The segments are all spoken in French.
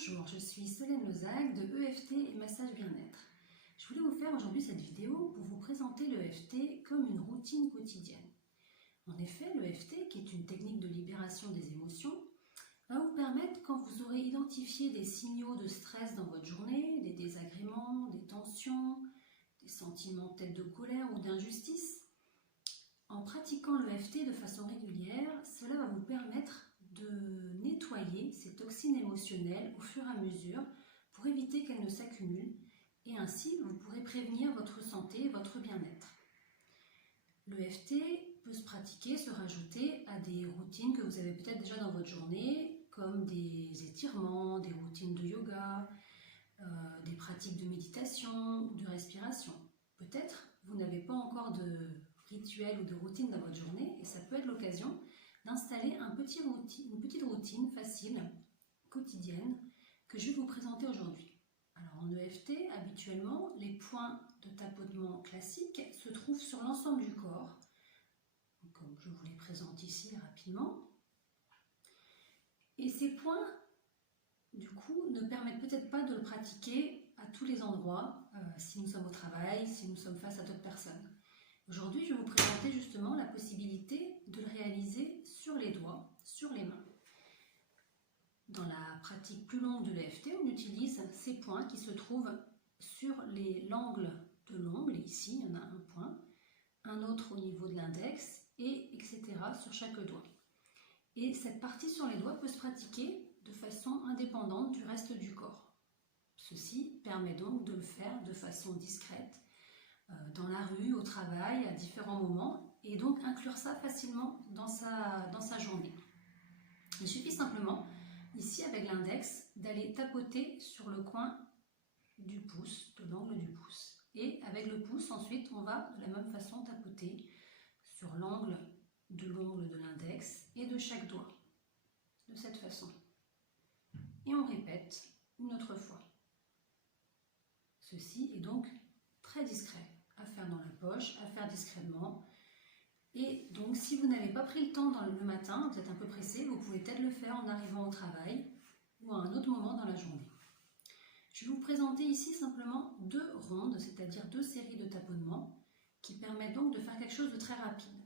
Bonjour, je suis Solène Lozac de EFT et Massage Bien-être. Je voulais vous faire aujourd'hui cette vidéo pour vous présenter l'EFT comme une routine quotidienne. En effet, l'EFT, qui est une technique de libération des émotions, va vous permettre, quand vous aurez identifié des signaux de stress dans votre journée, des désagréments, des tensions, des sentiments peut-être de colère ou d'injustice, en pratiquant l'EFT de façon régulière, cela va vous permettre de nettoyer ces toxines émotionnelles au fur et à mesure pour éviter qu'elles ne s'accumulent et ainsi vous pourrez prévenir votre santé et votre bien-être. L'EFT peut se pratiquer, se rajouter à des routines que vous avez peut-être déjà dans votre journée, comme des étirements, des routines de yoga, des pratiques de méditation, de respiration. Peut-être vous n'avez pas encore de rituel ou de routine dans votre journée et ça peut être l'occasion d'installer une petite routine facile, quotidienne, que je vais vous présenter aujourd'hui. Alors en EFT, habituellement, les points de tapotement classiques se trouvent sur l'ensemble du corps, comme je vous les présente ici rapidement. Et ces points, du coup, ne permettent peut-être pas de le pratiquer à tous les endroits, si nous sommes au travail, si nous sommes face à d'autres personnes. Aujourd'hui, je vais vous présenter justement la possibilité de le réaliser sur les doigts, sur les mains. Dans la pratique plus longue de l'EFT, on utilise ces points qui se trouvent sur l'angle de l'ongle. Ici, il y en a un point, un autre au niveau de l'index, et etc. sur chaque doigt. Et cette partie sur les doigts peut se pratiquer de façon indépendante du reste du corps. Ceci permet donc de le faire de façon discrète, dans la rue, au travail, à différents moments, et donc inclure ça facilement dans sa journée. Il suffit simplement, ici avec l'index, d'aller tapoter sur le coin du pouce, de l'angle du pouce. Et avec le pouce, ensuite, on va de la même façon tapoter sur l'angle de l'ongle de l'index et de chaque doigt, de cette façon. Et on répète une autre fois. Ceci est donc très discret, à faire dans la poche, à faire discrètement. Et donc si vous n'avez pas pris le temps le matin, vous êtes un peu pressé, vous pouvez peut-être le faire en arrivant au travail ou à un autre moment dans la journée. Je vais vous présenter ici simplement 2 rondes, c'est-à-dire 2 séries de taponnements qui permettent donc de faire quelque chose de très rapide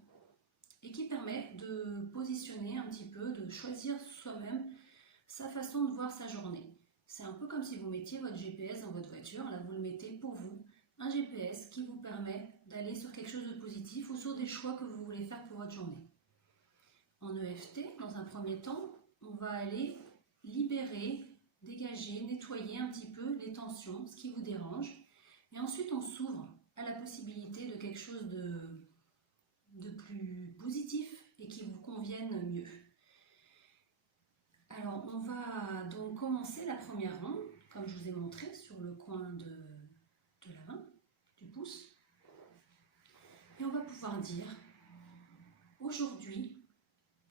et qui permet de positionner un petit peu, de choisir soi-même sa façon de voir sa journée. C'est un peu comme si vous mettiez votre GPS dans votre voiture, là vous le mettez pour vous, un GPS qui vous permet d'aller sur quelque chose de positif ou sur des choix que vous voulez faire pour votre journée. En EFT, dans un premier temps, on va aller libérer, dégager, nettoyer un petit peu les tensions, ce qui vous dérange, et ensuite on s'ouvre à la possibilité de quelque chose de plus positif et qui vous convienne mieux. Alors on va donc commencer la première ronde, comme je vous ai montré, sur le coin de la main, du pouce. Et on va pouvoir dire, aujourd'hui,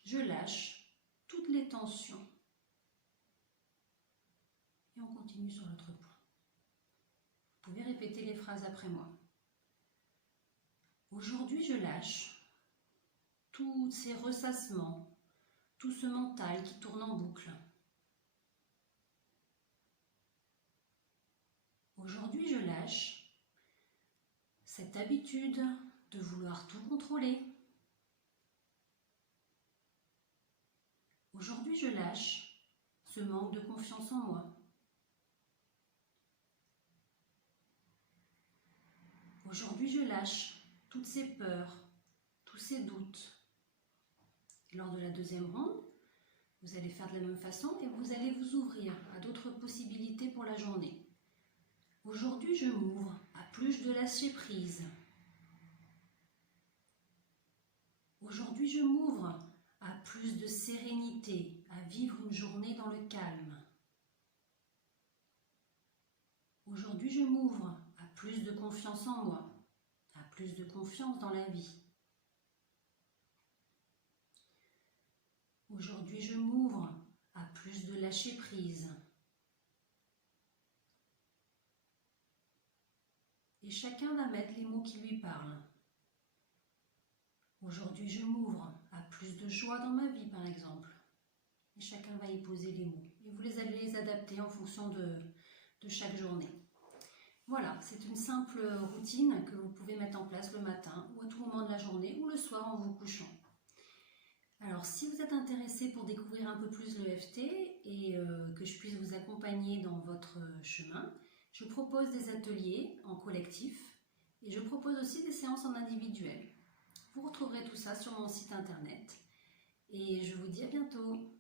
je lâche toutes les tensions. Et on continue sur l'autre point. Vous pouvez répéter les phrases après moi. Aujourd'hui, je lâche tous ces ressassements, tout ce mental qui tourne en boucle. Aujourd'hui, je lâche cette habitude de vouloir tout contrôler. Aujourd'hui, je lâche ce manque de confiance en moi. Aujourd'hui, je lâche toutes ces peurs, tous ces doutes. Lors de la deuxième ronde, vous allez faire de la même façon et vous allez vous ouvrir à d'autres possibilités pour la journée. Aujourd'hui, je m'ouvre à plus de lâcher prise. Aujourd'hui, je m'ouvre à plus de sérénité, à vivre une journée dans le calme. Aujourd'hui, je m'ouvre à plus de confiance en moi, à plus de confiance dans la vie. Aujourd'hui, je m'ouvre à plus de lâcher prise. Et chacun va mettre les mots qui lui parlent. Aujourd'hui, je m'ouvre à plus de joie dans ma vie, par exemple. Et chacun va y poser les mots. et vous allez les adapter en fonction de chaque journée. Voilà, c'est une simple routine que vous pouvez mettre en place le matin ou à tout moment de la journée ou le soir en vous couchant. Alors, si vous êtes intéressé pour découvrir un peu plus l'EFT et que je puisse vous accompagner dans votre chemin, je propose des ateliers en collectif et je propose aussi des séances en individuel. Vous retrouverez tout ça sur mon site internet et je vous dis à bientôt.